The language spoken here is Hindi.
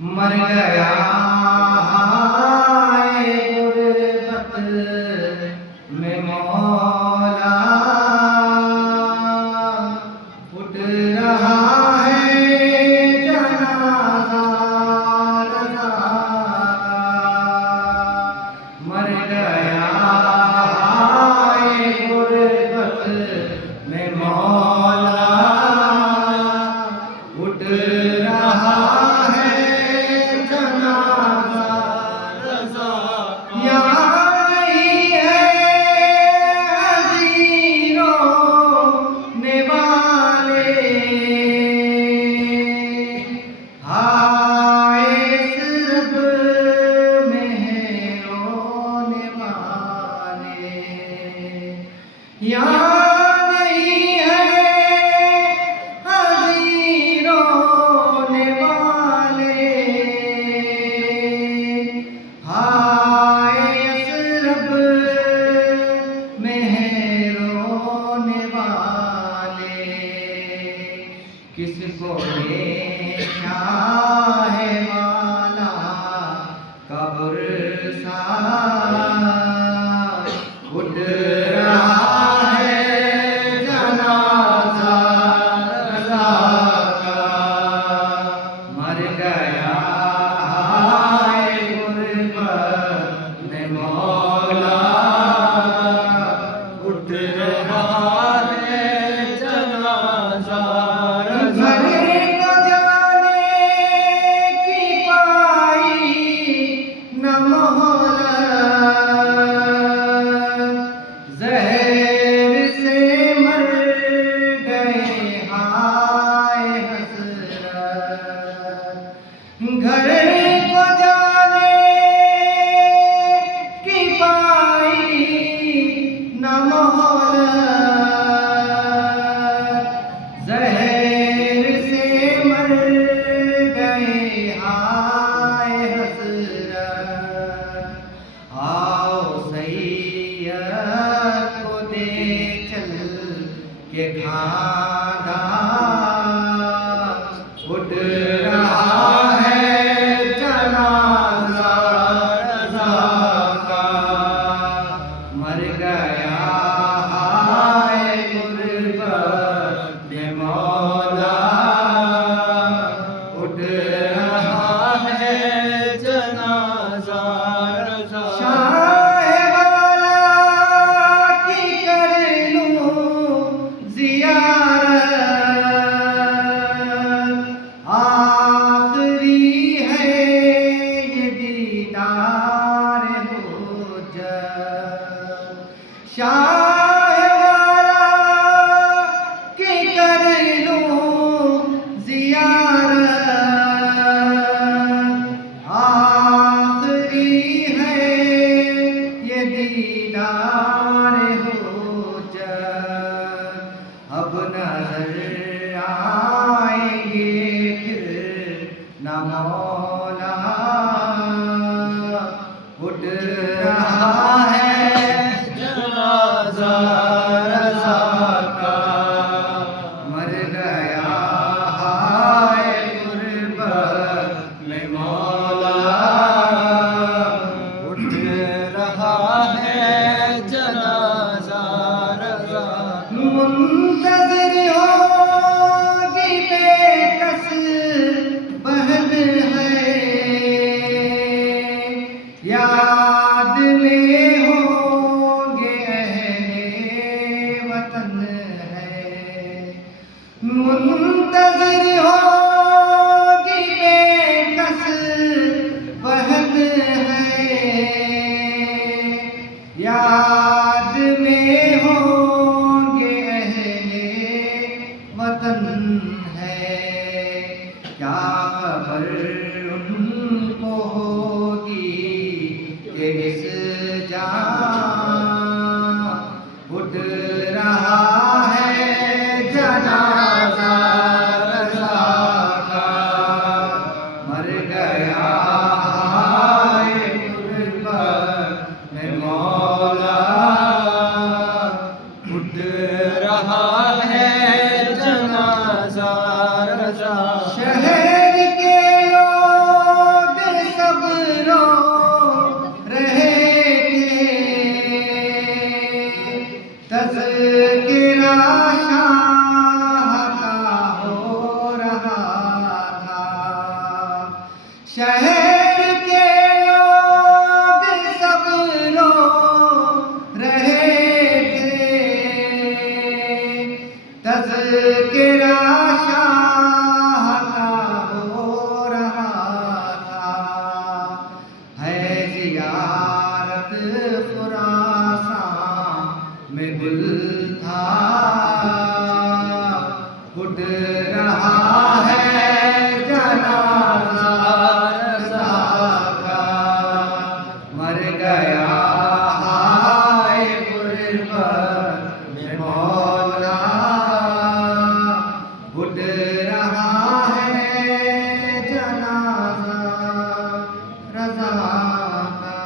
मर गया है गुरबत में मौला, उठ रहा है जनाज़ा रज़ा का। मर गया है गुरबत में मौला, उठ रहा यहाँ नहीं है हज़ीर रोने वाले, हाय यसरब में है रोने वाले। किसको देखा है वाला कब्र सा, उठ घर को जाने की पाई न मोहलत, ज़हर से मर गए हाय हसरत। आओ सैयद को दे चल के खादा, उठ रहा मर गया है गुरबत में मौला, उठ रहा है जनाज़ा रज़ा। शाह वाला की कर लूं ज़ियारत, आखिरी है ये दीदार हो जब। शाह वाला की कर लूं ज़ियारत, आखिरी है ये दीदार हो जब। अब नज़र आएंगे फिर न मौला, उठ रहा है जनाज़ा रज़ा का। मर गया है गुरबत में मौला, उठ रहा है जनाज़ा रज़ा। मुंतज़िर होगी बेकस बहन है, याद में होंगे अहले वतन है। मुंतज़िर होगी बेकस शहर के लोग सब रो रहे थे, तज़किरा शाह का हो रहा था। है ज़ियारत खुरासां में गुल था, उठ रहा है जनाज़ा रज़ा का। मर गया हाय गुरबत में मौला, उठ रहा है जनाज़ा रज़ा का।